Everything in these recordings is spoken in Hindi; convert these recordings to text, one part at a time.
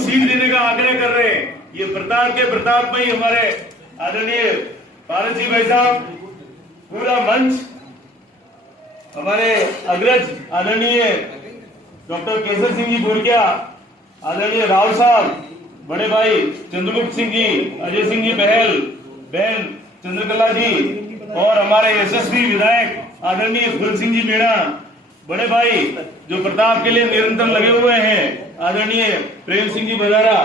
सीख देने का आग्रह कर रहे हैं। ये प्रताप के प्रताप में ही हमारे आदरणीय भारत जी भाई साहब, पूरा मंच, हमारे अग्रज आदरणीय डॉक्टर केसर सिंह जी बोरकिया, आदरणीय राव साहब, बड़े भाई चंद्रगुप्त सिंह जी, अजय सिंह जी बहल, बहन चंद्रकला जी, और हमारे यशस्वी विधायक आदरणीय फूल सिंह जी मीणा, बड़े भाई जो प्रताप के लिए निरंतर लगे हुए हैं, आदरणीय प्रेम सिंह जी बजारा,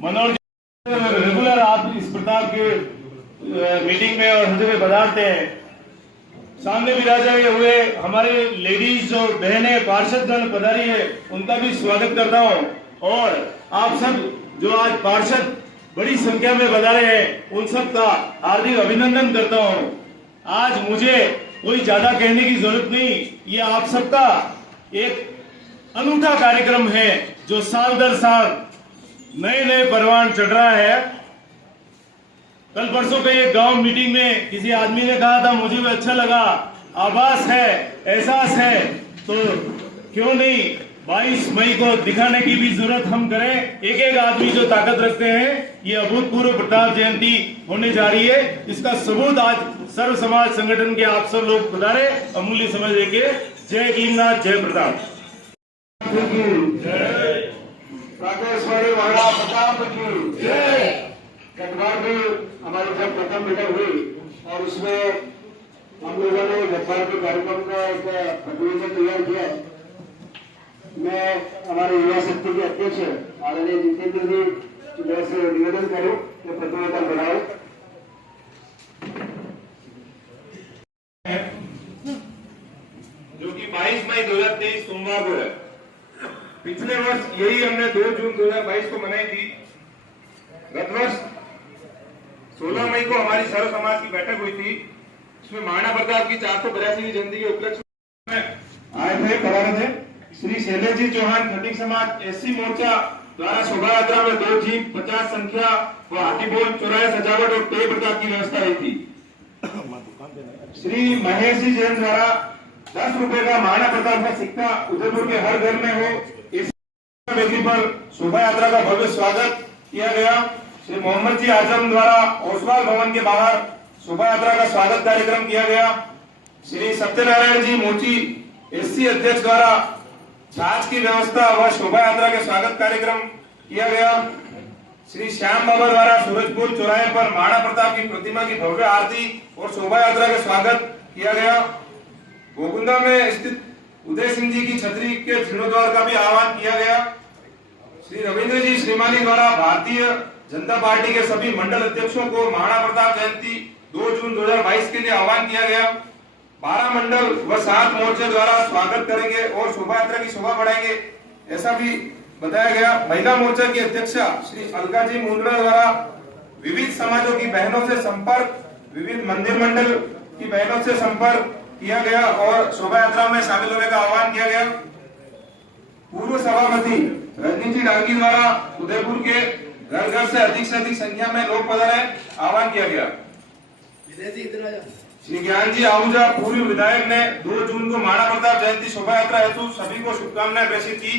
मनोज रेगुलर आप इस प्रताप के मीटिंग में और हर जगह बजाते हैं। सामने विराजे हुए हमारे लेडीज जो बहनें पार्षदगण पधारी है, उनका भी स्वागत करता हूं। और आप सब जो आज पार्षद बड़ी संख्या में पधारे हैं, उन सब का हार्दिक अभिनंदन करता हूं। आज मुझे कोई ज्यादा कहने की जरूरत नहीं, ये आप सबका एक अनूठा कार्यक्रम है जो साल दर साल नए नए परवान चढ़ रहा है। कल परसों के एक गांव मीटिंग में किसी आदमी ने कहा था, मुझे भी अच्छा लगा, आभास है, एहसास है, तो क्यों नहीं 22 मई को दिखाने की भी जरूरत हम करें। एक एक आदमी जो ताकत रखते हैं, ये अभूतपूर्व प्रताप जयंती होने जा रही है। इसका सबूत आज सर्व समाज संगठन के आप सब लोग पधारे, अमूल्य समय देके। जय कीमनाथ, जय प्रताप, जय राकेश्वरी महाराज प्रताप की जय। गतवार भी हमारी जब प्रथम बैठक हुई और उसमें हम लोगों ने गतवार के कार्यक्रम का एक प्रतिवेदन तैयार किया। मैं हमारे युवा शक्ति के अध्यक्ष आदरणीय जितेंद्र जी से निवेदन करूं कि प्रतिवेदन बनाओ। जो कि 22 मई 2023 सोमवार को है। पिछले वर्ष यही हमने 2 जून 2022 को मनाई थी। गत वर्ष 16 मई को हमारी सर्व समाज की बैठक हुई थी। इसमें महाराणा प्रताप की 482वीं जयंती के उपलक्ष्य में आए थे, पधारे थे। श्री शैलेश जी चौहान खटीक समाज एससी मोर्चा द्वारा शोभा यात्रा में 2 जीप, 50 संख्या व हाथी बोल, चौराहे सजावट और पेय प्रताप की व्यवस्था हुई थी। श्री महेश जी जैन द्वारा 10 रुपए का महाराणा प्रताप का सिक्का उदयपुर के हर घर में हो, इस वेदी पर शोभा यात्रा का भव्य स्वागत किया गया। श्री मोहम्मद जी आजम द्वारा ओसवाल भवन के बाहर शोभा यात्रा का स्वागत कार्यक्रम किया गया। श्री सत्यनारायण जी मोची एससी अध्यक्ष द्वारा छाछ की व्यवस्था व शोभा यात्रा के स्वागत कार्यक्रम किया गया। श्री श्याम बाबा द्वारा सूरजपुर चौराहे पर महाराणा प्रताप की प्रतिमा की भव्य आरती और शोभा यात्रा का स्वागत किया गया। गोकुंदा में स्थित उदय सिंह जी की छतरी के जीर्णोद्धार का भी आह्वान किया गया। श्री रविंद्र जी श्रीमानी द्वारा भारतीय जनता पार्टी के सभी मंडल अध्यक्षों को महाराणा प्रताप जयंती 2 जून 2022 के लिए आह्वान किया गया। 12 मंडल व 7 मोर्चे द्वारा स्वागत करेंगे और शोभा यात्रा की शोभा बढ़ाएंगे, ऐसा भी बताया गया। महिला मोर्चा की अध्यक्षा श्री अलका जी मुंद्रा द्वारा विविध समाजों की बहनों से संपर्क, विविध मंदिर मंडल की बहनों से संपर्क किया गया और शोभा यात्रा में शामिल होने का आह्वान किया गया। पूर्व सभापति रजनी जी डांगी द्वारा उदयपुर के घर घर से अधिक संख्या में लोग पधारे, आह्वान किया गया। श्री ज्ञान जी आहूजा पूर्व विधायक ने 2 जून को महाराणा प्रताप जयंती शोभा यात्रा हेतु सभी को शुभकामनाएं प्रेषित की।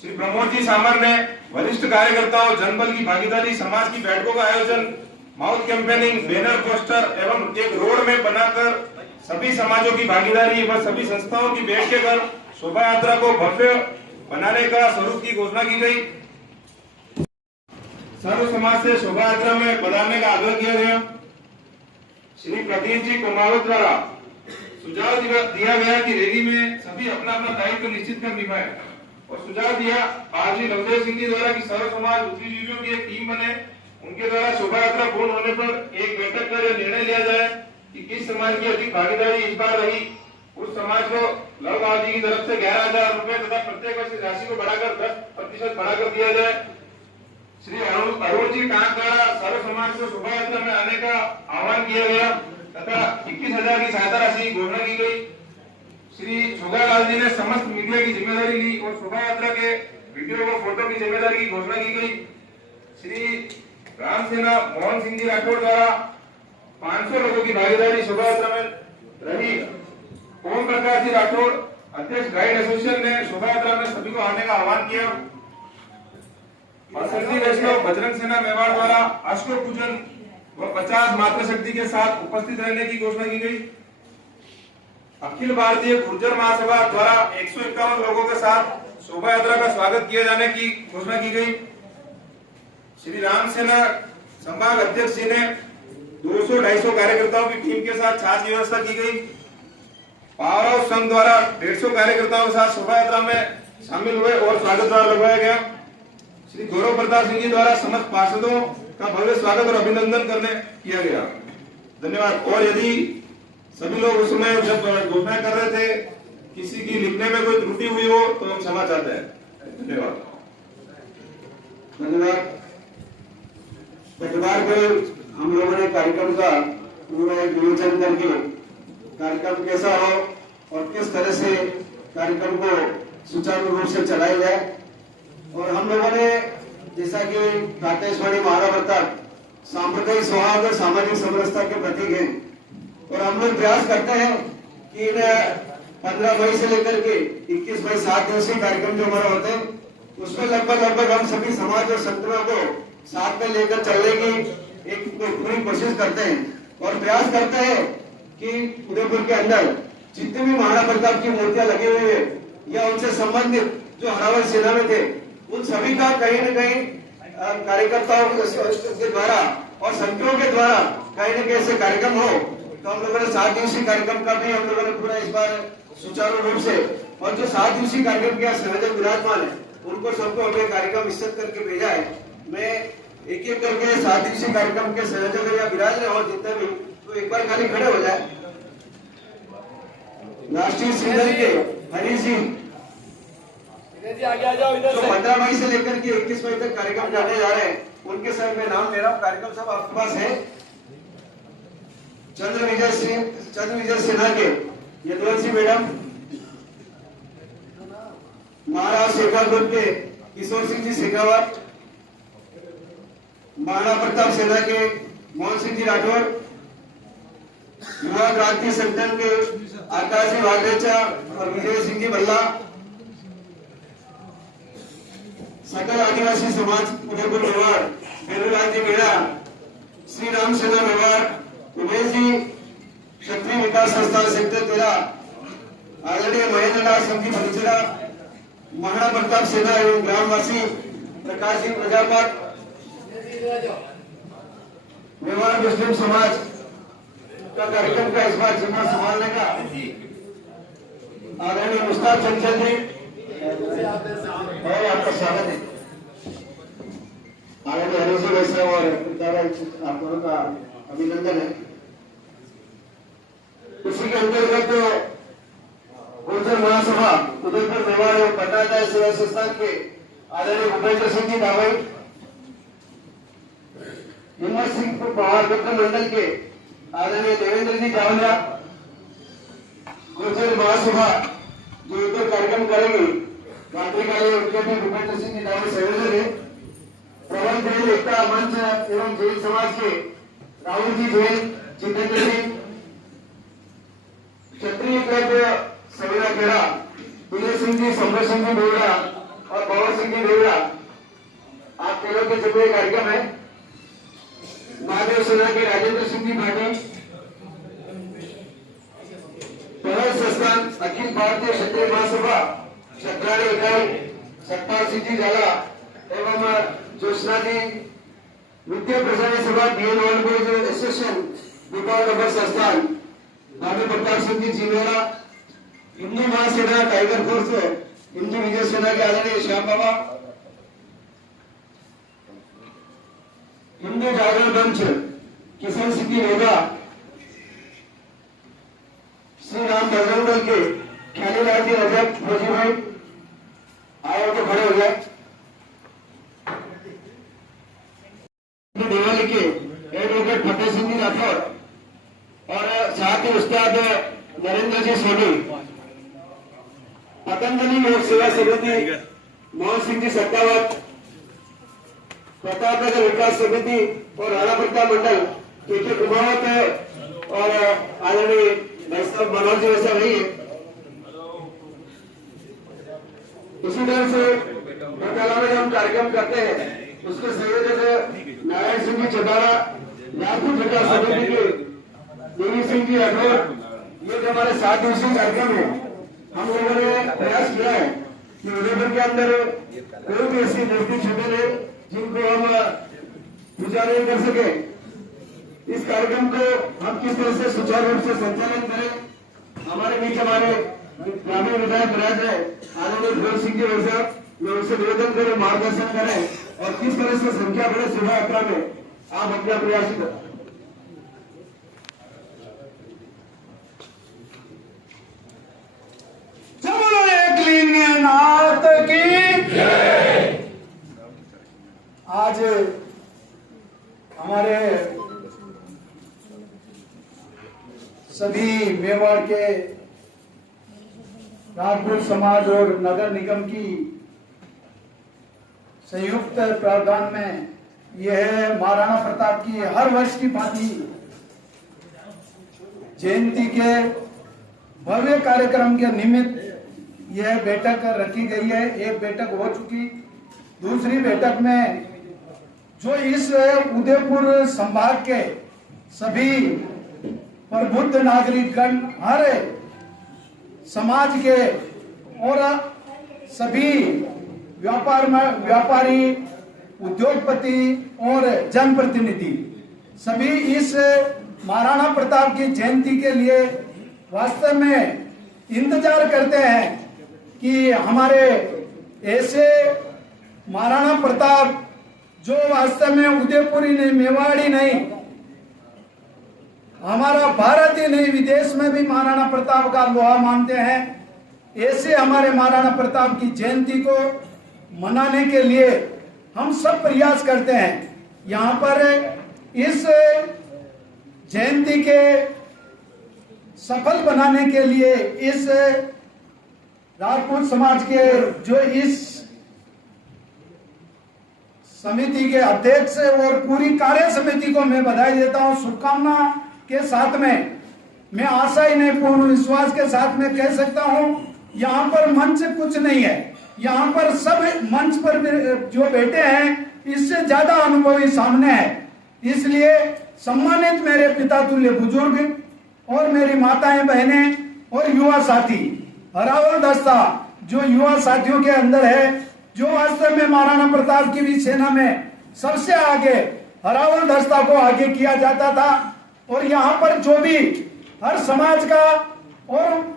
श्री प्रमोद जी सामर ने वरिष्ठ कार्यकर्ताओं, जनबल की भागीदारी, समाज की बैठकों का आयोजन, माउथ कैंपेनिंग, बैनर, पोस्टर एवं एक रोड में बनाकर सभी समाजों की भागीदारी व सभी संस्थाओं की बैठकें कर शोभा यात्रा को भव्य बनाने का स्वरूप की घोषणा की गई। सर्व समाज से शोभा यात्रा में पधारने का आग्रह किया गया। श्री प्रदीप जी कुमावत द्वारा सुझाव दिया गया कि रैली में सभी अपना अपना दायित्व निश्चित कर निभाएं और सुझाव दिया आरजी नवदेव सिंह जी द्वारा कि सर्व समाज बुद्धिजीवियों की एक टीम बने, उनके द्वारा शोभा यात्रा पूर्ण होने पर एक बैठक कर यह निर्णय लिया जाए कि किस समाज की अधिक भागीदारी इस बार रही, उस समाज को लव बाजी की तरफ से 11,000 रुपए तथा प्रत्येक वर्ष राशि को बढ़ाकर 10% बढ़ाकर दिया जाए। श्री अरुण जी कांत द्वारा सर्व समाज को शोभा यात्रा में आने का आह्वान किया गया तथा 21,000 की सहायता राशि की घोषणा की गई। श्री छोगालाल जी ने समस्त मीडिया की जिम्मेदारी ली और शोभा यात्रा के वीडियो व फोटो की जिम्मेदारी की घोषणा की गई। श्री रामसेना मोहन सिंह जी राठौड़ द्वारा 500 लोगों की भागीदारी शोभा यात्रा में रही। ओम प्रकाश जी राठौड़ अध्यक्ष गाइड एसोसिएशन ने शोभा यात्रा में सभी को आने का आह्वान किया। वासंती वैष्णव बजरंग सेना मेवाड़ द्वारा अष्टोक पूजन व 50 मातृशक्ति के साथ उपस्थित रहने की घोषणा की गई। अखिल भारतीय गुर्जर महासभा द्वारा 151 लोगों के साथ शोभा यात्रा का स्वागत किए जाने की घोषणा की गई। श्री राम सेना संभाग अध्यक्ष जी ने 200-250 कार्यकर्ताओं की टीम के साथ छाछ की व्यवस्था की गई। पावर हाउस संघ द्वारा 150 कार्यकर्ताओं के साथ शोभा यात्रा में शामिल हुए और स्वागत द्वार लगवाया गया। श्री गौरव प्रताप सिंह जी द्वारा समस्त पार्षदों का भव्य स्वागत और अभिनंदन करने किया गया। धन्यवाद। और यदि सभी लोग उस समय जब घोषणा कर रहे थे किसी की लिखने में कोई त्रुटि हुई हो तो हम क्षमा चाहते हैं। धन्यवाद। धन्यवाद। प्रतिवार को हम लोगों ने कार्यक्रम का पूरा एक नियोजन करके कार्यक्रम कैसा हो और किस तरह से कार्यक्रम को सुचारू रूप से चलाया जाए, और हम लोगों ने जैसा कि प्रातःवाणी महारावतक सांप्रदायिक सौहार्द और सामाजिक समरसता के प्रतीक है, और हम लोग प्रयास करते हैं कि इन 15 मई से लेकर के 21 मई 7 दिवसीय कार्यक्रम जो हमारा होते हैं उसमें लगभग हम सभी समाज और संगठनों को साथ में लेकर चलने की एक पूरी कोशिश करते हैं और प्रयास करते हैं कि उदयपुर के अंदर जितने भी महाराणा प्रताप की मूर्तियां लगी हुई है या उनसे संबंधित जो हरावल सेना में थे उन सभी का कहीं न कहीं कार्यकर्ताओं के द्वारा और संतों के द्वारा कहीं न कहीं ऐसे कार्यक्रम हो, तो हम लोगों ने 7 दिवसीय कार्यक्रम का भी हम लोगों ने पूरा इस बार सुचारू रूप से, और जो 7 दिवसीय कार्यक्रम के संयोजक विराजमान है उनको सबको हमें कार्यक्रम निश्चित करके भेजा है। मैं एक एक करके 7 दिवसीय कार्यक्रम के संयोजक या विराज रहे और जितने भी, तो एक बार खाली खड़े हो जाए। राष्ट्रीय सिंगल के हरी सिंह जो 15 मई से लेकर के 21 मई तक कार्यक्रम करने जा रहे हैं, उनके सर मैं नाम ले रहा हूँ। कार्यक्रम सब आपके पास है। चंद्र विजय सिन्हा के यदुवंशी मैडम, महाराज शेखर ग्रुप के किशोर सिंह जी शेखावत, महाराणा प्रताप सेना के मोहन सिंह जी राठौर, युवा क्रांति संगठन के आकाश जी वागरेचा और विजय सिंह जी बल्ला, सकल आदिवासी समाज उदयपुर मेवाड़ बेलूलाल जी मेड़ा, श्री राम सेना मेवाड़, उमेश जी क्षत्रिय विकास संस्थान सेक्टर 13, आदरणीय महेंद्र नाथ सिंह जी बलचरा, महाराणा प्रताप सेना एवं ग्रामवासी प्रकाश सिंह प्रजापत, मेवाड़ मुस्लिम समाज का कार्यक्रम का इस बार जिम्मा संभालने का आदरणीय मुस्ताक चंचल जी और आपका स्वागत है। आदरणीय हरीश जी वैष्णव और आप दोनों का अभिनंदन है। उसी के अंतर्गत गुर्जर महासभा उदयपुर मेवाड़ एवं पटनादाय सेवा संस्थान के आदरणीय भूपेंद्र सिंह जी दावई, हिम्मत सिंह पवार मित्र मंडल के आदरणीय देवेंद्र जी जावलिया, गुर्जर महासभा जो एक कार्यक्रम करेंगे क्रांतिकारी उनके भी भूपेंद्र सिंह जी दावई संयोजक है। प्रबल जैन एकता मंच एवं जैन समाज के राहुल जी जैन, जितेंद्र सिंह, क्षत्रिय क्लब सवेरा खेड़ा, विजय सिंह जी, संबर सिंह जी बेवड़ा और पवन सिंह जी बेवड़ा, आप तेरह के जब ये कार्यक्रम है। महादेव सेना के राजेंद्र सिंह जी भाटी, पहल संस्थान अखिल भारतीय क्षत्रिय महासभा छत्राणी इकाई सतपाल सिंह जी झाला एवं ज्योत्सना जी विद्या प्रसारण सभा बीएन वर्ल्ड एसोसिएशन दुकान नंबर संस्थान भानु प्रताप सिंह जी जीवेला, हिंदू महासेना टाइगर फोर्स हिंदू विजय सेना के आदरणीय श्याम बाबा, हिंदू जागरण मंच किशन सिंह जी मेघा, श्री राम बजरंग दल के ख्यालीलाल जी रजक फौजी भाई आए तो खड़े हो गए। देवाली के एडवोकेट फतेह सिंह जी राठौर और साथ ही उस्ताद नरेंद्र जी सोनी, पतंजलि योग सेवा समिति मोहन सिंह जी सत्तावत, प्रतापनगर विकास समिति और राणा प्रताप मंडल के कुमावत और आदरणीय वैष्णव मनोज जी वैसा नहीं है। इसी तरह से कार्यक्रम करते हैं उसके संयोजक नारायण सिंह जी चटारा, राजपूत जटा समिति के देवी सिंह जी राठौर, ये जो हमारे 7 दिवसीय कार्यक्रम है, हम लोगों ने प्रयास किया है कि उदयपुर के अंदर कोई भी ऐसी मूर्ति छूटे रहे जिनको हम पूजा नहीं कर सके। इस कार्यक्रम को हम किस तरह से सुचारू रूप से संचालन करें। हमारे बीच हमारे ग्रामीण विधायक विराज है आदरणीय गोविंद सिंह जी साहब, मैं उनसे निवेदन करें, मार्गदर्शन करें और किस तरह से संख्या बढ़े शोभा यात्रा में आप अपना प्रयास करें। नाथ की आज हमारे सभी मेवाड़ के राजपूत समाज और नगर निगम की संयुक्त प्रावधान में यह महाराणा प्रताप की हर वर्ष की भांति जयंती के भव्य कार्यक्रम के निमित्त यह बैठक रखी गई है। एक बैठक हो चुकी, दूसरी बैठक में जो इस उदयपुर संभाग के सभी प्रबुद्ध नागरिकगण, हर समाज के और सभी व्यापारी, उद्योगपति और जनप्रतिनिधि सभी इस महाराणा प्रताप की जयंती के लिए वास्तव में इंतजार करते हैं कि हमारे ऐसे महाराणा प्रताप जो वास्तव में उदयपुरी नहीं, मेवाड़ी नहीं, हमारा भारत ही नहीं विदेश में भी महाराणा प्रताप का लोहा मानते हैं, ऐसे हमारे महाराणा प्रताप की जयंती को मनाने के लिए हम सब प्रयास करते हैं। यहाँ पर इस जयंती के सफल बनाने के लिए इस राजपूत समाज के जो इस समिति के अध्यक्ष और पूरी कार्य समिति को मैं बधाई देता हूं। शुभकामना के साथ में मैं आशा ही नहीं पूर्ण विश्वास के साथ में कह सकता हूं, यहाँ पर मंच कुछ नहीं है, यहाँ पर सब मंच पर जो बैठे हैं इससे ज्यादा अनुभवी सामने है। इसलिए सम्मानित मेरे पिता तुल्य बुजुर्ग और मेरी माताएं बहनें और युवा साथी, हरावल दस्ता जो युवा साथियों के अंदर है, जो वास्तव में महाराणा प्रताप की भी सेना में सबसे आगे हरावल दस्ता को आगे किया जाता था। और यहाँ पर जो भी हर समाज का और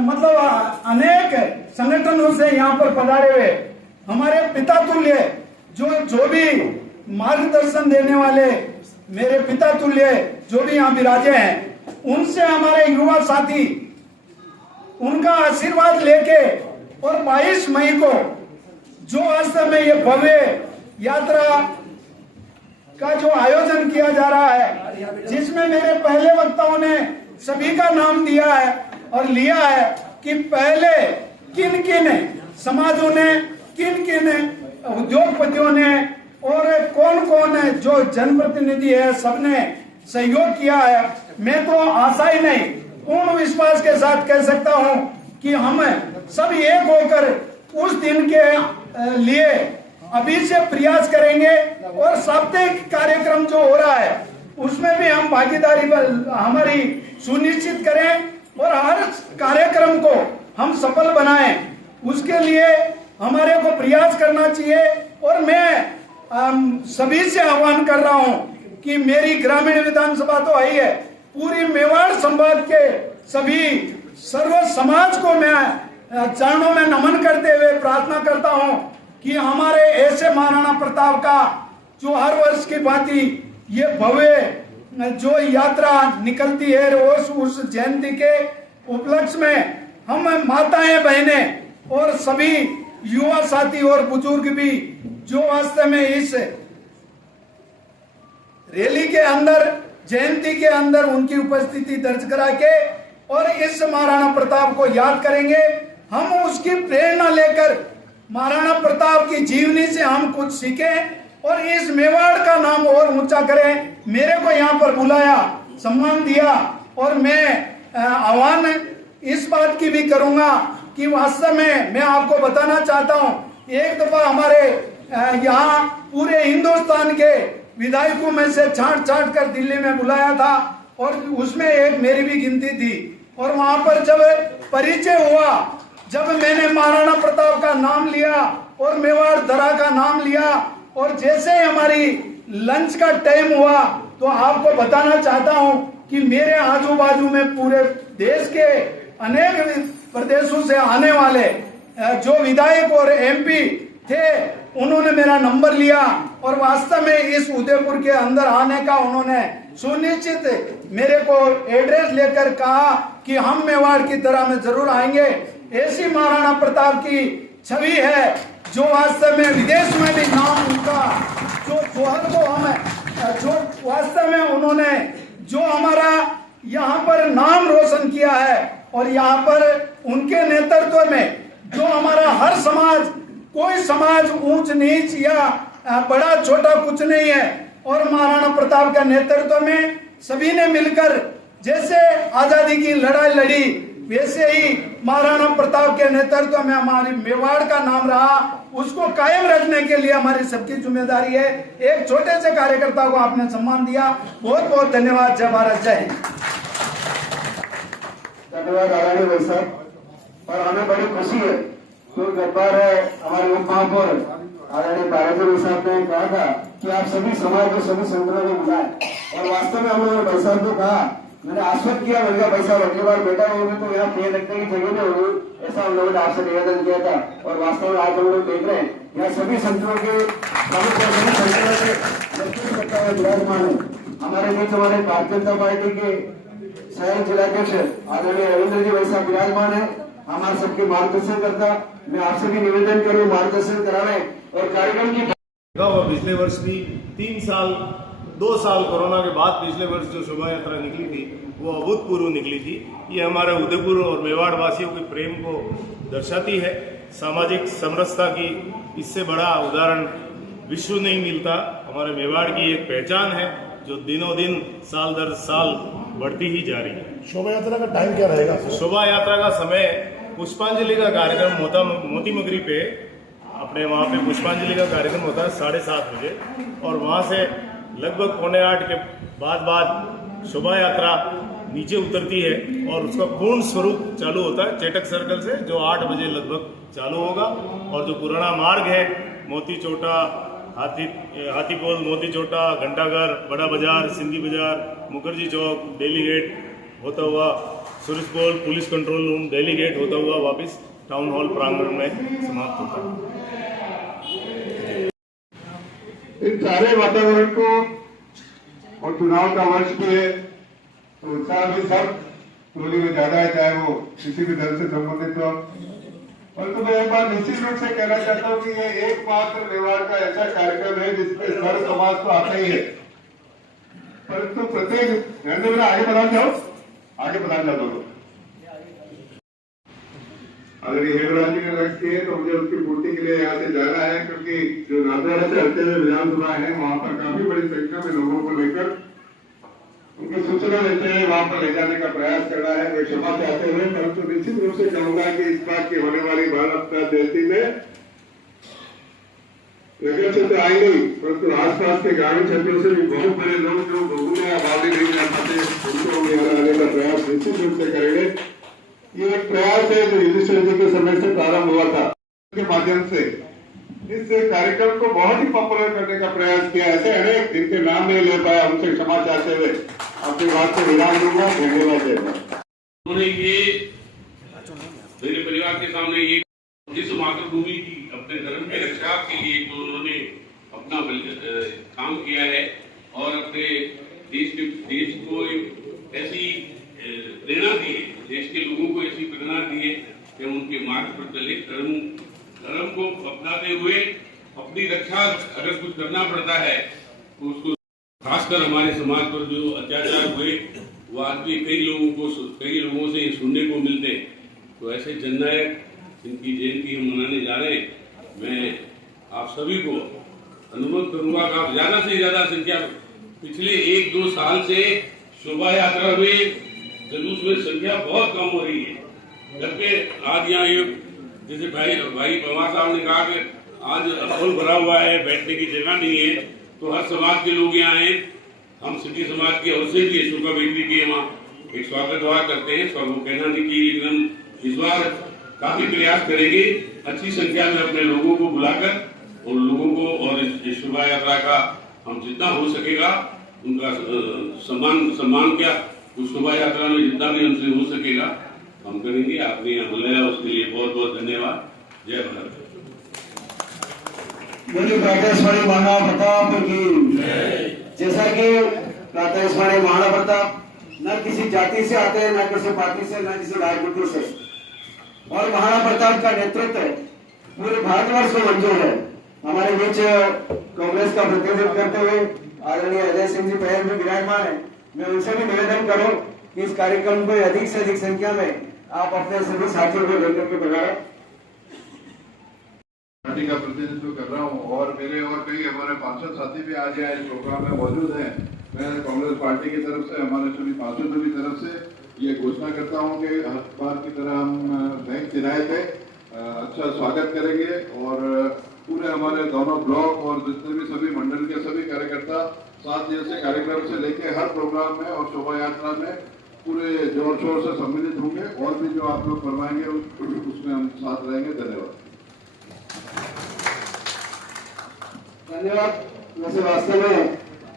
मतलब अनेक संगठनों से यहाँ पर पधारे हुए हमारे पिता तुल्य जो भी मार्गदर्शन देने वाले मेरे पिता तुल्य जो भी यहाँ विराजे हैं, उनसे हमारे युवा साथी उनका आशीर्वाद लेके और 22 मई को जो वास्तव में ये भव्य यात्रा का जो आयोजन किया जा रहा है, जिसमें मेरे पहले वक्ताओं ने सभी का नाम दिया है और लिया है कि पहले किन किन समाजों ने, किन किन उद्योगपतियों ने और कौन कौन जो जनप्रतिनिधि है सबने सहयोग किया है। मैं तो आशा ही नहीं पूर्ण विश्वास के साथ कह सकता हूं कि हम सब एक होकर उस दिन के लिए अभी से प्रयास करेंगे और साप्ताहिक कार्यक्रम जो हो रहा है उसमें भी हम भागीदारी हमारी सुनिश्चित करें और हर कार्यक्रम को हम सफल बनाएं, उसके लिए हमारे को प्रयास करना चाहिए। और मैं सभी से आह्वान कर रहा हूं कि मेरी ग्रामीण विधानसभा तो आई है, पूरी मेवाड़ संभाग के सभी सर्व समाज को मैं चरणों में नमन करते हुए प्रार्थना करता हूं कि हमारे ऐसे महाराणा प्रताप का जो हर वर्ष की भांति ये भव्य जो यात्रा निकलती है उस जयंती के उपलक्ष्य में हम माताएं बहनें और सभी युवा साथी और बुजुर्ग भी जो वास्तव में इस रैली के अंदर, जयंती के अंदर उनकी उपस्थिति दर्ज करा के और इस महाराणा प्रताप को याद करेंगे। हम उसकी प्रेरणा लेकर महाराणा प्रताप की जीवनी से हम कुछ सीखें और इस मेवाड़ का नाम और ऊंचा करें। मेरे को यहाँ पर बुलाया, सम्मान दिया और मैं आह्वान इस बात की भी करूंगा कि वास्तव में मैं आपको बताना चाहता हूँ, एक दफा हमारे यहाँ पूरे हिंदुस्तान के विधायकों में से छांट छांट कर दिल्ली में बुलाया था और उसमें एक मेरी भी गिनती थी। और वहां पर जब परिचय हुआ, जब मैंने महाराणा प्रताप का नाम लिया और मेवाड़ दरा का नाम लिया और जैसे ही हमारी लंच का टाइम हुआ तो आपको बताना चाहता हूं कि मेरे आजू बाजू में पूरे देश के अनेक प्रदेशों से आने वाले जो विधायक और एमपी थे, उन्होंने मेरा नंबर लिया और वास्तव में इस उदयपुर के अंदर आने का उन्होंने सुनिश्चित मेरे को एड्रेस लेकर कहा कि हम मेवाड़ की तरह में जरूर आएंगे। ऐसी महाराणा प्रताप की छवि है जो वास्तव में विदेश में भी नाम उनका जो जोहर को हमें जो वास्तव में उन्होंने जो हमारा यहाँ पर नाम रोशन किया है और यहाँ पर उनके नेतृत्व में जो हमारा हर समाज, कोई समाज ऊंच नीच या बड़ा छोटा कुछ नहीं है और महाराणा प्रताप के नेतृत्व में सभी ने मिलकर जैसे आजादी की लड़ाई लड़ी, वैसे ही महाराणा प्रताप के नेतृत्व में हमारी मेवाड़ का नाम रहा, उसको कायम रखने के लिए हमारी सबकी जिम्मेदारी है। एक छोटे से कार्यकर्ता को आपने सम्मान दिया, बहुत बहुत धन्यवाद। जय भारत, जय हिंद। धन्यवाद आदरणीय भाई साहब। और हमें बड़ी खुशी है तो गब्बार है हमारे उप महापौर आदरणीय पाराजी साहब ने कहा था कि आप सभी समाज के सभी संगठनों को बुलाएं और वास्तव में हम लोगों ने भाई साहब को कहा, मैंने आश्वस्त किया, मैंने कहा भाई साहब अगली बार बेटा होगी तो यहाँ पेड़ रखने की जगह नहीं होगी, ऐसा हम लोगों ने आपसे निवेदन किया था। और वास्तव में आज हम लोग देख रहे हैं यहाँ सभी संगठनों के प्रमुख और सभी संगठनों के नेतृत्व करता है विराजमान है। हमारे बीच हमारे भारतीय जनता पार्टी के शहर जिलाध्यक्ष आदरणीय रविंद्र जी भाई साहब विराजमान है, हमारे सबके मार्गदर्शन करता। मैं आपसे भी निवेदन करूँ मार्गदर्शन करावे और कार्यक्रम की पिछले वर्ष भी 2 साल कोरोना के बाद पिछले वर्ष जो शोभा यात्रा निकली थी वो अभूतपूर्व निकली थी। ये हमारे उदयपुर और मेवाड़ वासियों के प्रेम को दर्शाती है। सामाजिक समरसता की इससे बड़ा उदाहरण विश्व नहीं मिलता। हमारे मेवाड़ की एक पहचान है जो दिनों दिन साल दर साल बढ़ती ही जा रही है। शोभा यात्रा का टाइम क्या रहेगा? शोभा यात्रा का समय पुष्पांजलि का कार्यक्रम मोती मगरी पे अपने वहाँ पे पुष्पांजलि का कार्यक्रम होता है 7:30 बजे और वहाँ से लगभग 7:45 के बाद शोभा यात्रा नीचे उतरती है और उसका पूर्ण स्वरूप चालू होता है चेटक सर्कल से, जो 8 बजे लगभग चालू होगा। और जो पुराना मार्ग है मोती चोटा, हाथीपोल, मोती चोटा, घंटाघर, बड़ा बाजार, सिंधी बाजार, मुखर्जी चौक, दिल्ली गेट होता हुआ Surajpol, police control room, Delhi gate होता हुआ वापस टाउन हॉल प्रांगण में समाप्त होता है। इन सारे वातावरण को और चुनाव का वर्ष भी है तो उत्साह भी सब टोली में ज्यादा है, चाहे वो किसी भी दल से संबंधित हो। परंतु मैं एक बात निश्चित रूप से कहना चाहता हूँ कि ये एकमात्र मेवाड़ का ऐसा कार्यक्रम है जिसमें सर्व समाज तो आता ही है, परंतु प्रत्येक आगे बढ़ा जाओ दोनों। अगर ये हेमराज जी ने रखी है तो मुझे उसकी पूर्ति के लिए यहाँ से जाना है, क्योंकि जो नाथद्वारा से हटते हुए विधानसभा है वहाँ पर काफी बड़ी संख्या में लोगों को लेकर उनकी सूचना लेते हैं, वहाँ पर ले जाने का प्रयास करना है। मैं क्षमा चाहते हुए परंतु निश्चित रूप से कहूंगा कि इस बात की होने वाली भारत जयंती में नगर क्षेत्र आएंगे ही, परंतु आसपास के ग्रामीण क्षेत्रों से भी बहुत बड़े लोग जो घूमने या बावली नहीं जा पाते उनको भी यहाँ आने का प्रयास निश्चित रूप से करेंगे। ये एक प्रयास है जो युधिष्ठिर जी के समय से प्रारंभ हुआ था, के माध्यम से इस कार्यक्रम को बहुत ही पॉपुलर करने का प्रयास किया। ऐसे अनेक जिनके नाम नहीं ले पाया उनसे क्षमा चाहते हुए अपनी बात को विराम दूंगा। धन्यवाद। उन्होंने ये मेरे परिवार के सामने ये जिस मातृभूमि की अपने धर्म की रक्षा के लिए जो उन्होंने अपना काम किया है और अपने देश को एक ऐसी प्रेरणा दी है, देश के लोगों को ऐसी प्रेरणा दी है कि उनके मार्ग पर चले, धर्म को अपनाते हुए अपनी रक्षा अगर कुछ करना पड़ता है तो उसको, खासकर हमारे समाज पर जो अत्याचार हुए वो आज भी कई लोगों से सुनने को मिलते हैं। तो ऐसे जननायक जिनकी जयंती हम मनाने जा रहे हैं, मैं आप सभी को अनुरोध करूंगा कि आप ज्यादा से ज्यादा संख्या, पिछले 1-2 साल से शोभा यात्रा में जुलूस में संख्या बहुत कम हो रही है, जबकि आज यहाँ ये जैसे भाई पवार साहब ने कहा कि आज हॉल भरा हुआ है, बैठने की जगह नहीं है, तो हर समाज के लोग यहाँ आए। हम सिटी समाज की ओर से भी अशोका बेकरी के वहाँ एक स्वागत दुआ करते हैं। सब कहना नहीं कि एकदम इस बार काफी प्रयास करेंगे अच्छी संख्या में अपने लोगों को बुलाकर और लोगों को, और इस शोभा यात्रा का हम जितना हो सकेगा उनका सम्मान क्या उस शोभा यात्रा में जितना भी हमसे हो सकेगा हम करेंगे। आपने यहाँ बुलाया उसके लिए बहुत बहुत धन्यवाद। जय भारत। प्रातःस्मरणीय महाराणा प्रताप की। जैसा कि प्रातःस्मरणीय महाराणा प्रताप न किसी जाति से आते हैं, न किसी पार्टी से, न किसी राजनीति से, और महाराणा प्रताप का नेतृत्व पूरे भारतवर्ष को मंजूर है। हमारे बीच कांग्रेस का प्रतिनिधित्व करते हुए आदरणीय अजय सिंह जी पहल में विराजमान है। मैं उनसे भी निवेदन करूं कि इस कार्यक्रम को अधिक से अधिक संख्या में आप अपने सभी साथियों को लेकर के बढ़ाएं। पार्टी का प्रतिनिधित्व कर रहा हूँ और मेरे और कई हमारे पार्षद साथी भी आज यहाँ इस प्रोग्राम में मौजूद हैं। मैं कांग्रेस पार्टी की तरफ से, हमारे सभी पार्षदों की तरफ से ये घोषणा करता हूँ कि हर बार की तरह हम बैंक किराए पे अच्छा स्वागत करेंगे और पूरे हमारे दोनों ब्लॉक और जितने भी सभी मंडल के सभी कार्यकर्ता 7 दिवसीय कार्यक्रम से लेके हर प्रोग्राम में और शोभा यात्रा में पूरे जोर शोर से सम्मिलित होंगे और भी जो आप लोग करवाएंगे उसमें हम साथ रहेंगे। धन्यवाद। धन्यवाद। वैसे वास्तव में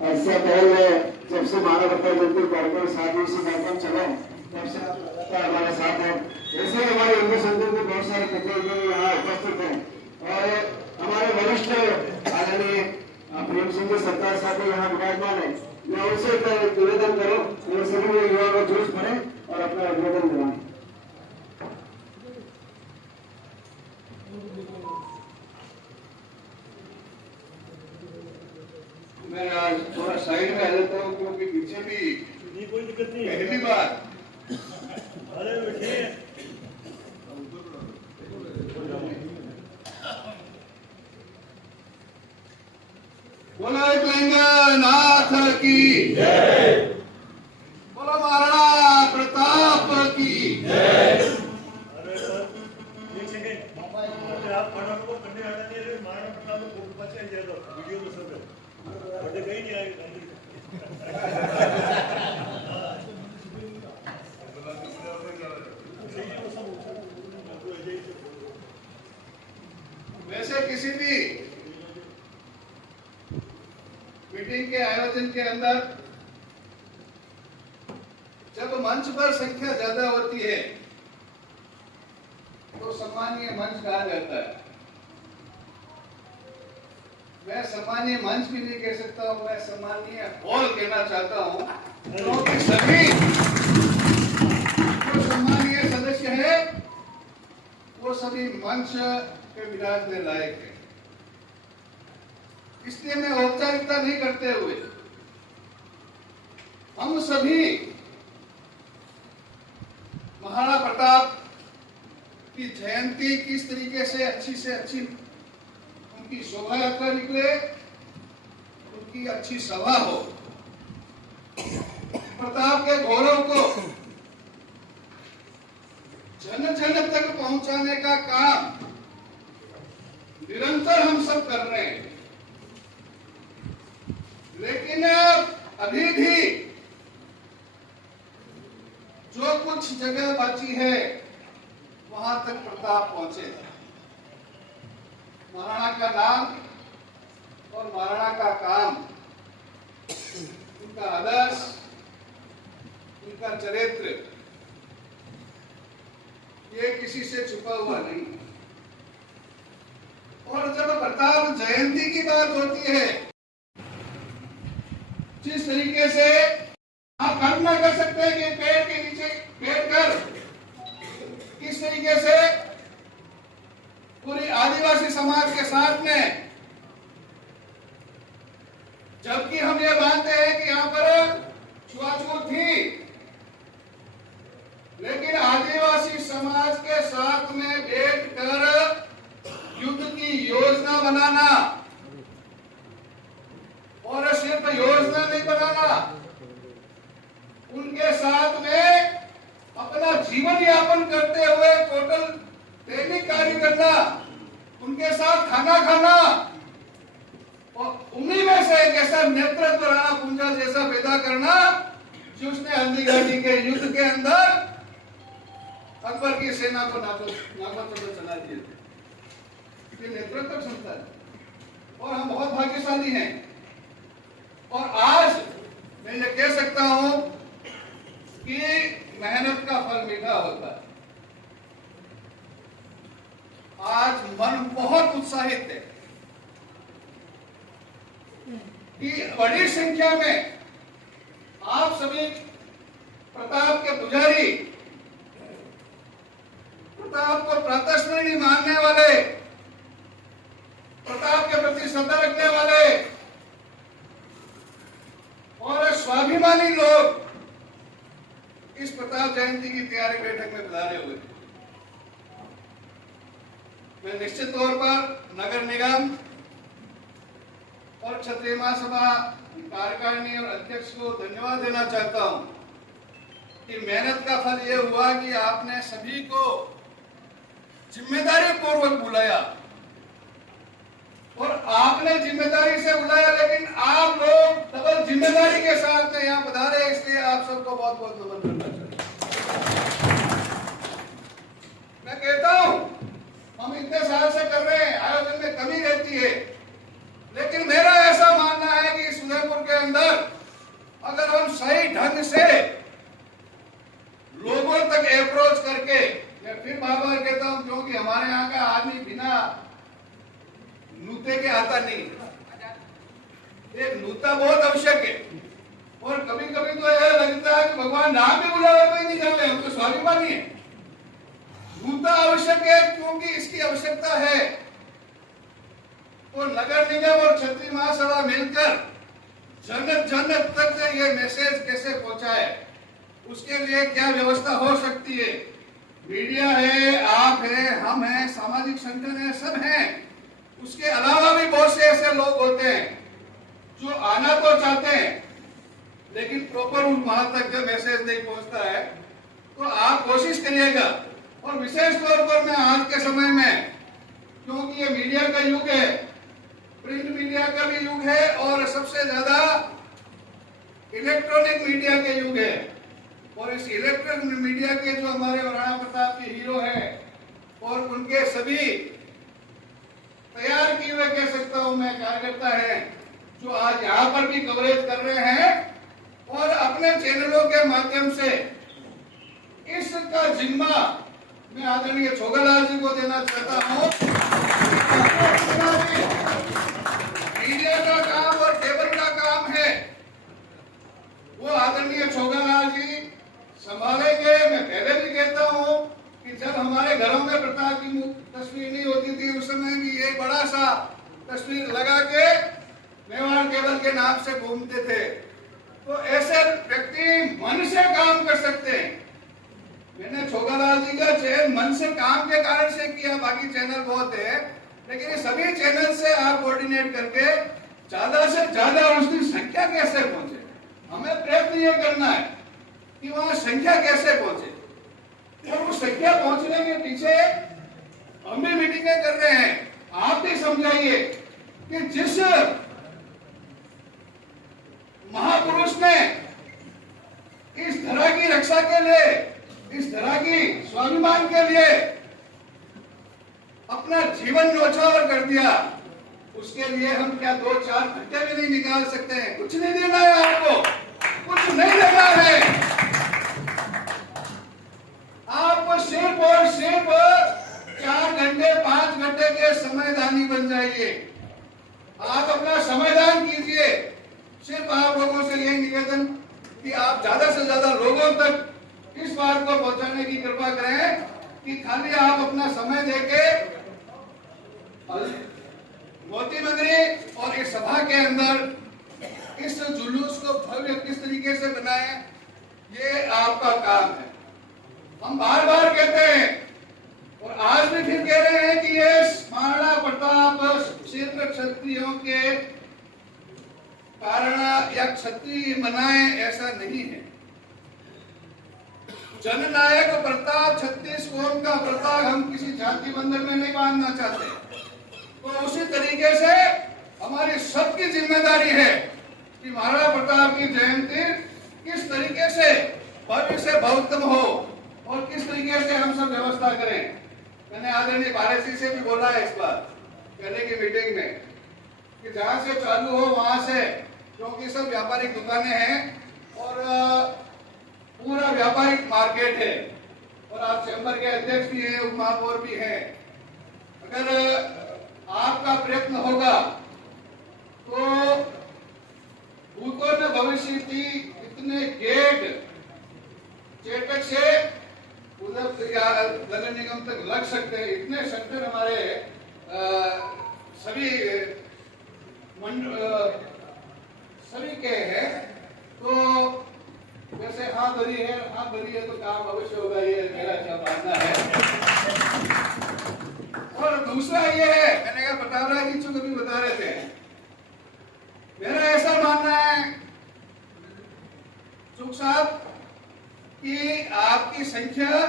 ऐसा पहले जब से महाराणा प्रताप जयंती कार्यक्रम 7 दिवसीय कार्यक्रम चला तब से आप लगातार हमारे साथ हैं। ऐसे ही हमारे हिंदू संगठन के बहुत सारे प्रतिनिधि यहाँ उपस्थित हैं और हमारे वरिष्ठ आदरणीय प्रेम सिंह जी सरकार साथी यहाँ विराजमान है। मैं उनसे निवेदन करूँ कि सभी युवा को जोश भरें और अपना अभिवादन दिलाएं। मैं आज थोड़ा साइड में आ जाता हूँ क्योंकि पीछे भी कोई दिक्कत नहीं है। पहली बार बोलो एकलिंग नाथ की जय, बोलो महाराणा प्रताप की जय। वैसे किसी भी मीटिंग के आयोजन के अंदर जब मंच पर संख्या ज्यादा होती है तो सम्मानीय मंच कहा जाता है। मैं सम्मानीय मंच भी नहीं कह सकता हूं, मैं सम्मानीय हॉल कहना चाहता हूं क्योंकि सभी जो सम्मानीय सदस्य है वो सभी मंच के विराजने लायक है। इसलिए मैं औपचारिकता नहीं करते हुए हम सभी महाराणा प्रताप की जयंती किस तरीके से अच्छी उनकी शोभा यात्रा निकले, उनकी अच्छी सभा हो, प्रताप के गौरव को जन जन तक पहुंचाने का काम निरंतर हम सब कर रहे हैं। लेकिन अभी भी जो कुछ जगह बची है वहां तक प्रताप पहुंचे। महाराणा का नाम और महाराणा का काम, उनका आदर्श, उनका चरित्र ये किसी से छुपा हुआ नहीं। और जब प्रताप जयंती की बात होती है, जिस तरीके से आप कल्पना कर सकते हैं कि पेड़ के नीचे बैठकर किस तरीके से पूरी आदिवासी समाज के साथ में, जबकि हम ये मानते हैं कि यहाँ पर छुआछूत थी, लेकिन आदिवासी समाज के साथ में बैठकर युद्ध की योजना बनाना, और सिर्फ योजना नहीं बनाना, उनके साथ में अपना जीवन यापन करते हुए टोटल दैनिक कार्य करना, उनके साथ खाना खाना और उन्हीं में से एक ऐसा नेतृत्व राणा कुंजल जैसा पैदा करना जिसने हल्दी घाटी के युद्ध के अंदर अकबर की सेना को नागौर चला दिए थे। ये नेतृत्व क्षमता है और हम बहुत भाग्यशाली हैं। और आज मैं ये कह सकता हूं कि मेहनत का फल मीठा होता है। आज मन बहुत उत्साहित है कि बड़ी संख्या में आप सभी प्रताप के पुजारी, प्रताप को प्रातस्मरणीय मानने वाले, प्रताप के प्रति श्रद्धा रखने वाले और स्वाभिमानी लोग इस प्रताप जयंती की तैयारी बैठक में पधारे हुए थे। मैं निश्चित तौर पर नगर निगम और क्षत्रिय महासभा कार्यकारिणी और अध्यक्ष को धन्यवाद देना चाहता हूं कि मेहनत का फल यह हुआ कि आपने सभी को जिम्मेदारी पूर्वक बुलाया और आपने जिम्मेदारी से बुलाया, लेकिन आप लोग डबल जिम्मेदारी के साथ में यहाँ पधारे, इसलिए आप सबको बहुत बहुत नमन करना चाहिए। मैं कहता हूं हम इतने साल से कर रहे हैं, आयोजन में कमी रहती है, लेकिन मेरा ऐसा मानना है कि इस उदयपुर के अंदर अगर हम सही ढंग से लोगों तक अप्रोच करके, मैं फिर बार बार कहता हूं क्योंकि हमारे यहाँ का आदमी बिना नूते के आता नहीं, एक नूता बहुत आवश्यक है। और कभी कभी तो यह लगता है कि भगवान नाम भी बुलावे तो ही नहीं कर ले, हम तो स्वाभिमानी है। नूता आवश्यक है क्योंकि इसकी आवश्यकता है। तो नगर निगम और क्षत्रिय महासभा मिलकर जन तक ये मैसेज कैसे पहुंचाए, उसके लिए क्या व्यवस्था हो सकती है। मीडिया है, आप हैं, हम हैं, सामाजिक संगठन है, सब हैं। उसके अलावा भी बहुत से ऐसे लोग होते हैं जो आना तो चाहते हैं, लेकिन प्रॉपर वहां तक जब मैसेज नहीं पहुंचता है, तो आप कोशिश करिएगा। और विशेष तौर पर मैं आज के समय में, क्योंकि ये मीडिया का युग है, प्रिंट मीडिया का भी युग है और सबसे ज्यादा इलेक्ट्रॉनिक मीडिया के युग है, और इस इलेक्ट्रॉनिक मीडिया के जो हमारे राणा प्रताप के हीरो हैं और उनके सभी तैयार किए हुए कह सकता हूं मैं कार्यकर्ता हैं, जो आज यहाँ पर भी कवरेज कर रहे हैं और अपने चैनलों के माध्यम से इसका जिम्मा मैं आदरणीय छोगालाल जी को देना चाहता हूं। मीडिया का काम और केबल का काम है, वो आदरणीय छोगालाल जी संभालेंगे। मैं पहले भी कहता हूं कि जब हमारे घरों में प्रताप की तस्वीर नहीं होती थी, उस समय भी एक बड़ा सा तस्वीर लगा के मेवाड़ केबल के नाम से घूमते थे। तो ऐसे व्यक्ति मन से काम कर सकते हैं। मैंने छोगालाल जी का चयन मन से काम के कारण से किया, बाकी चैनल बहुत है, लेकिन ये सभी चैनल से आप कोऑर्डिनेट करके ज्यादा से ज्यादा उसकी संख्या कैसे पहुंचे, हमें प्रयत्न ये करना है कि वहां संख्या कैसे पहुंचे। और उस संख्या पहुंचने के पीछे हम भी मीटिंगें कर रहे हैं। आप भी समझाइए कि जिस महापुरुष ने इस धरा की रक्षा के लिए, इस धरा की स्वाभिमान के लिए अपना जीवन न्यौछावर कर दिया, उसके लिए हम क्या 2-4 घंटे भी नहीं निकाल सकते हैं। कुछ नहीं देना है आपको, कुछ नहीं देना है आपको, सिर्फ और सिर्फ 4 घंटे 5 घंटे के समयदानी बन जाइए। आप अपना समयदान कीजिए। सिर्फ आप लोगों से यही निवेदन कि आप ज्यादा से ज्यादा लोगों तक इस बात को पहुंचाने की कृपा करें कि खाली आप अपना समय देके मोती नगरी और इस सभा के अंदर इस जुलूस को भव्य किस तरीके से बनाएं, ये आपका काम है। हम बार बार कहते हैं और आज भी फिर कह रहे हैं कि ये महाराणा प्रताप क्षेत्र क्षत्रियों के कारण या क्षत्रिय मनाए, ऐसा नहीं है। जननायक प्रताप 36 कोण का प्रताप हम किसी जाति बंधन में नहीं बांधना चाहते। तो उसी तरीके से हमारी सबकी जिम्मेदारी है कि महाराणा प्रताप की जयंती किस तरीके से भव्य से भव्यतम हो और किस तरीके से हम सब व्यवस्था करें। मैंने आदरणीय भारत जी से भी बोला है इस बार पहले की मीटिंग में कि जहां से चालू हो वहां से, क्योंकि सब व्यापारिक दुकानें हैं और पूरा व्यापारिक मार्केट है और आप चैम्बर के अध्यक्ष भी हैं, उप महापौर भी हैं। अगर आपका प्रयत्न होगा तो भूतों में भविष्य की इतने गेट चेटक से उधर या नगर निगम तक लग सकते हैं, इतने सेंटर हमारे सभी के हैं। तो जैसे हाथ भरी है तो काम अवश्य होगा, ये मेरा क्या मानना है। और दूसरा ये है, मैंने कहा प्रताप राय जी जो कभी बता रहे थे, मेरा ऐसा मानना है सुख साहब कि आपकी संख्या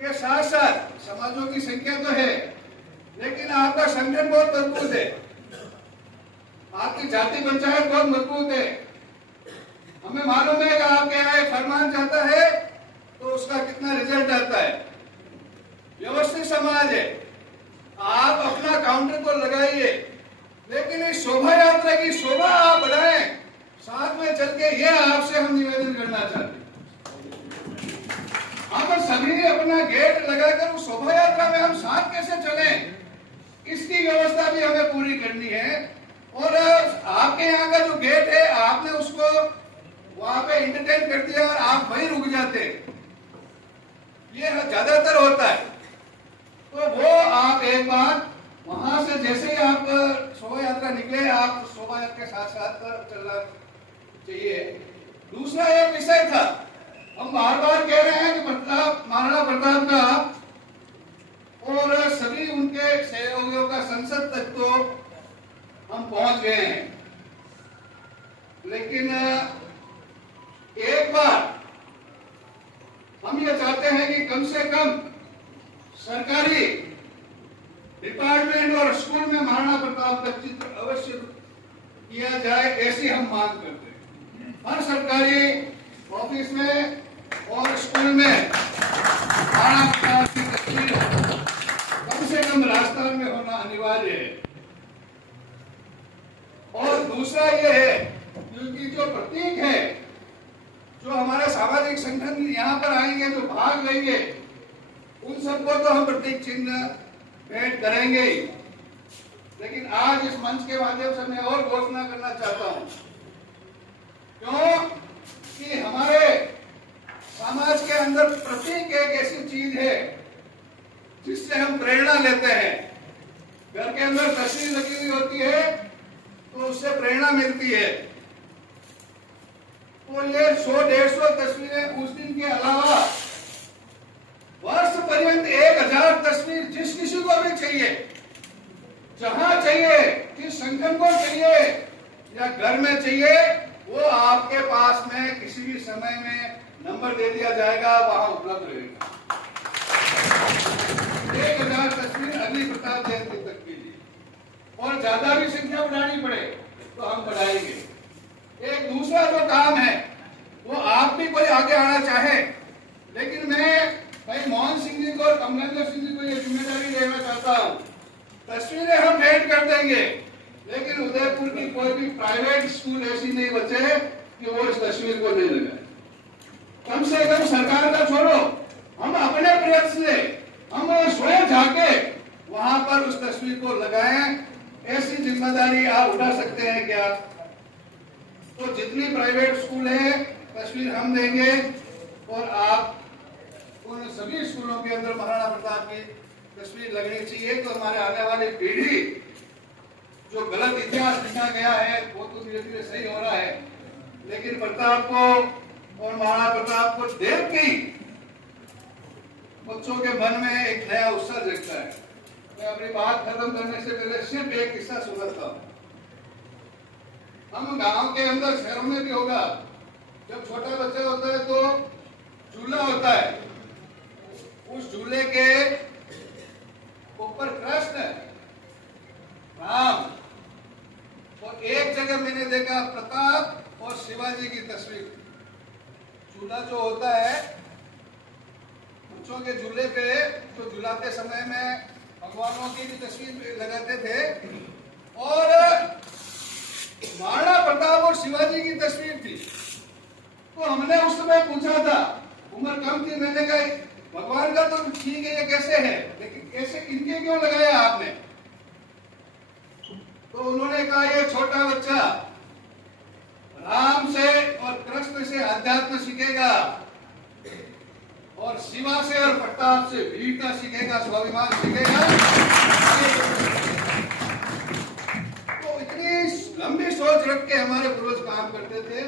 के साथ साथ समाजों की संख्या तो है, लेकिन आपका संगठन बहुत मजबूत है, आपकी जाति पंचायत बहुत मजबूत है। हमें मालूम है कि आपके यहाँ एक फरमान जाता है तो उसका कितना रिजल्ट आता है। व्यवस्थित समाज है, आप अपना काउंटर तो लगाइए, लेकिन इस शोभा यात्रा की शोभा आप बढ़ाएं, साथ में चल के ये आपसे हम निवेदन करना चाहते हैं। हम सभी अपना गेट लगाकर उस शोभा यात्रा में हम साथ कैसे चलें, इसकी व्यवस्था भी हमें पूरी करनी है। और आपके यहाँ का जो गेट है, आपने उसको वहां पे इंटरटेन कर दिया और आप वहीं रुक जाते, ये ज्यादातर होता है। तो वो आप एक बार वहां से जैसे ही आप शोभा यात्रा निकले, आप शोभा यात्रा के साथ साथ चलना चाहिए। दूसरा एक विषय था, हम बार बार कह रहे हैं कि महाराणा प्रताप का और सभी उनके सहयोगियों का संसद तक तो हम पहुंच गए हैं, लेकिन एक बार हम ये चाहते हैं कि कम से कम सरकारी डिपार्टमेंट और स्कूल में महाराणा प्रताप का चित्र अवश्य किया जाए, ऐसी हम मांग करते हैं। हर सरकारी ऑफिस में और स्कूल में महाराणा प्रताप की तस्वीर कम से कम राजस्थान में होना अनिवार्य है। और दूसरा ये है, क्योंकि जो प्रतीक है, जो हमारे सामाजिक संगठन यहाँ पर आएंगे, जो भाग लेंगे, उन सबको तो हम प्रतीक चिन्ह भेंट करेंगे ही। लेकिन आज इस मंच के माध्यम से मैं और घोषणा करना चाहता हूं, क्यों कि हमारे समाज के अंदर प्रतीक एक ऐसी चीज है जिससे हम प्रेरणा लेते हैं। घर के अंदर तस्वीर लगी हुई होती है तो उससे प्रेरणा मिलती है। तो ये 100-150 तस्वीरें उस दिन के अलावा वर्ष पर्यंत 1000 तस्वीर जिस किसी को भी चाहिए, जहां चाहिए, जिस संगठन को चाहिए या घर में चाहिए, वो आपके पास में किसी भी समय में नंबर दे दिया जाएगा, वहां उपलब्ध रहेगा। 1000 तस्वीर अगली प्रताप जयंती तक के लिए, और ज्यादा भी संख्या बढ़ानी पड़े तो हम बढ़ाएंगे। एक दूसरा जो काम है, वो आप भी कोई आगे आना चाहे, लेकिन मैं भाई मोहन सिंह जी को और कमलेंद्र सिंह जी को ये जिम्मेदारी देना चाहता हूँ। तस्वीरें हम भेंट कर देंगे, लेकिन उदयपुर की कोई भी प्राइवेट स्कूल ऐसी नहीं बचे कि वो इस तस्वीर को नहीं लगाए। कम से कम सरकार का छोड़ो, हम अपने प्रयत्न से हम स्वयं जाके वहां पर उस तस्वीर को लगाएं। ऐसी जिम्मेदारी आप उठा सकते हैं क्या? तो जितनी प्राइवेट स्कूल है, तस्वीर हम देंगे और आप उन सभी स्कूलों के अंदर महाराणा प्रताप की तस्वीर लगनी चाहिए। तो हमारे आने वाली पीढ़ी, जो गलत इतिहास लिखा गया है वो तो धीरे धीरे सही हो रहा है, लेकिन प्रताप को और महाराणा प्रताप को देख के ही बच्चों के मन में एक नया उत्साह जगता है। मैं अपनी बात खत्म करने से पहले सिर्फ एक किस्सा सुनाता हूँ। हम गांव के अंदर, शहरों में भी होगा, जब छोटा बच्चा होता है तो झूला होता है, उस झूले के ऊपर कृष्ण राम, और एक जगह मैंने देखा प्रताप और शिवाजी की तस्वीर। झूला जो होता है बच्चों के झूले पे, तो झुलाते समय में भगवानों की भी तस्वीर लगाते थे, और महाराणा प्रताप और शिवाजी की तस्वीर थी। तो हमने उस समय पूछा था, उम्र कम थी, मैंने कहा भगवान का तो ठीक है, ये कैसे है, लेकिन कैसे इनके क्यों लगाया आपने? तो उन्होंने कहा ये छोटा बच्चा राम से और कृष्ण से अध्यात्म सीखेगा, और शिवा से और प्रताप से वीरता सीखेगा, स्वाभिमान सीखेगा। तो इतनी लंबी सोच रख के हमारे पूर्वज काम करते थे।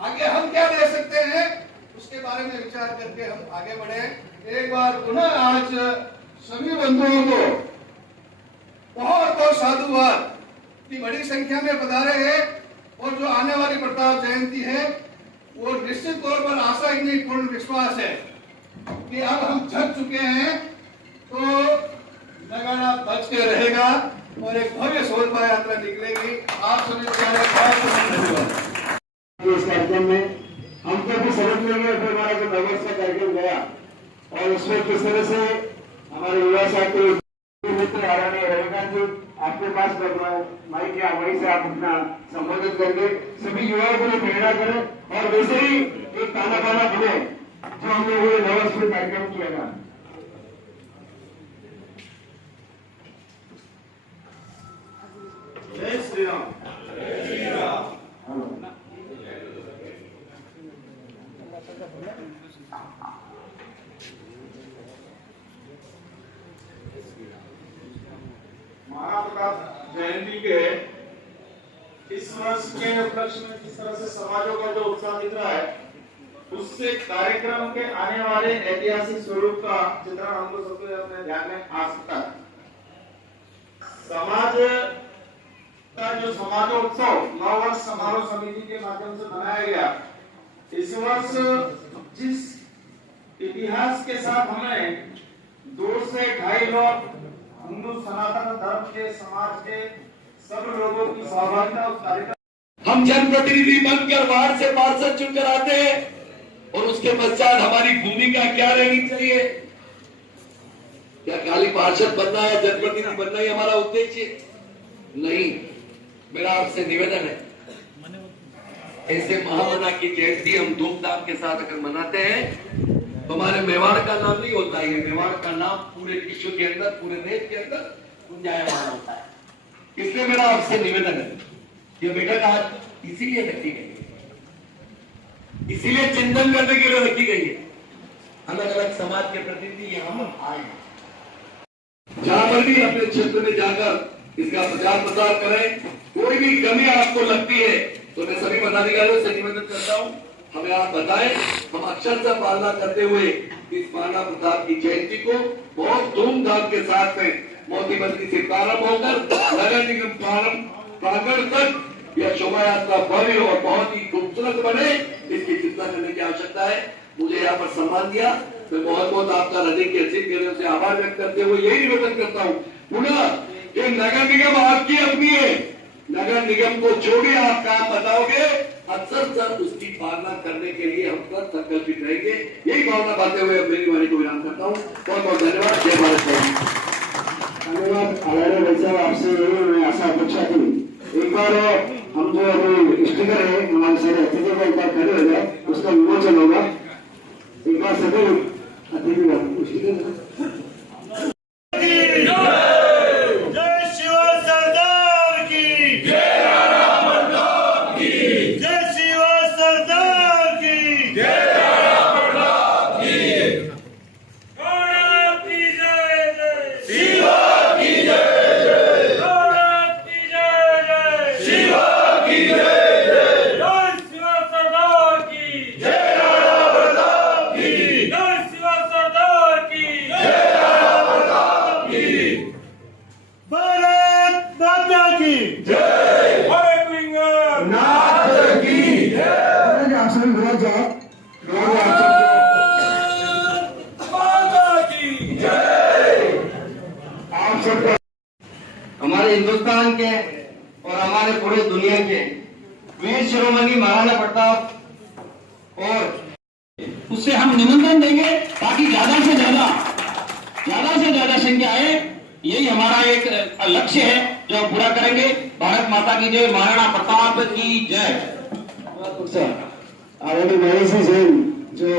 आगे हम क्या दे सकते हैं, उसके बारे में विचार करके हम आगे बढ़े। एक बार पुनः आज सभी बंधुओं को बहुत बहुत साधुवाद की बड़ी संख्या में पधारे हैं, और जो आने वाली प्रताप जयंती है वो निश्चित तौर पर आशा ही नहीं, पूर्ण विश्वास है कि अब हम थक चुके हैं, तो नगाड़ा बच के रहेगा और एक भव्य शोभा यात्रा निकलेगी। आप सभी को धन्यवाद। इस कार्यक्रम में हम तो भी समझ लेंगे, फिर हमारा जो नववर्ष का कार्यक्रम गया और उसमें किस तरह से हमारे युवा साथी मित्र आदरणीय रविकांत जी आपके पास माइक या वहीं से आप अपना संबोधित करके सभी युवाओं को प्रेरणा करें, और वैसे ही एक ताना बाना बने जो हम लोगों ने नववर्ष में कार्यक्रम किया था। जय श्री राम। महाराणा प्रताप जयंती के इस वर्ष के उपलक्ष्य में जिस तरह से समाजों का जो उत्साह दिख रहा है, उससे कार्यक्रम के आने वाले ऐतिहासिक स्वरूप का चित्रण हमको सबके अपने ध्यान में आ सकता है। समाज का जो समाजोत्सव नववर्ष समारोह समिति के माध्यम से मनाया गया, इस वर्ष जिस इतिहास के साथ हमें 2 से 2.5 लाख हिंदू सनातन धर्म के समाज के सब लोगों की सहभागिता उस कार्यक्रम, हम जनप्रतिनिधि बनकर वार्ड से पार्षद चुनकर आते हैं, और उसके पश्चात हमारी भूमिका क्या रहनी चाहिए? क्या खाली पार्षद बनना है, जनप्रतिनिधि बनना ही हमारा उद्देश्य नहीं। मेरा आपसे निवेदन है, ऐसे महामना की जयंती हम धूमधाम के साथ अगर मनाते हैं तो हमारे मेवाड़ का नाम नहीं होता है, मेवाड़ का नाम पूरे विश्व के अंदर, पूरे देश के अंदर गुंजायमान होता है। इसलिए मेरा आपसे निवेदन है, ये बैठक आज इसीलिए रखी गई है, इसीलिए चिंतन करने के लिए रखी गई है। अलग अलग समाज के प्रतिनिधि यहाँ हम आए हैं, जहां पर भी अपने क्षेत्र में जाकर इसका प्रचार प्रसार करें। कोई भी कमी आपको लगती है तो मैं सभी पदाधिकारियों से निवेदन करता हूं, हमें आप बताएं, हम अक्षरशः पालना करते हुए इस महाराणा प्रताप की जयंती को बहुत धूमधाम के साथ में मोती बस्ती से प्रारंभ होकर नगर निगम प्रांगण तक यह शोभा यात्रा भव्य और बहुत ही खूबसूरत बने, इसकी चिंता करने की आवश्यकता है। मुझे यहाँ पर सम्मान दिया, मैं बहुत बहुत आपका हृदय के असीम दिलों से आभार व्यक्त करते हुए यही निवेदन करता हूँ पुनः, ये नगर निगम आपकी अपनी है, नगर निगम को जो भी आप काम बताओगे अक्सर उसकी पालना करने के लिए हम सब संकल्पित रहेंगे। यही भावना पाते हुए मेरी वाणी को विराम करता हूँ। बहुत बहुत धन्यवाद। जय भारत। धन्यवाद आदरणीय भाई साहब, आपसे यही मैं आशा अपेक्षा थी। एक बार हम जो अभी स्टिकर है हमारे सारे अतिथि का एक बार खड़े हो जाए, उसका विमोचन होगा। एक बार सभी अतिथि का स्टिकर हमारे हिंदुस्तान और हमारे पूरे दुनिया के वीर शिरोमणि महाराणा प्रताप और उससे हम निमंत्रण देंगे ताकि ज्यादा से ज्यादा संख्या आए। यही हमारा एक लक्ष्य है जो हम पूरा करेंगे। भारत माता की जय, महाराणा प्रताप की जय। आदरणीय महेश जी जैन जो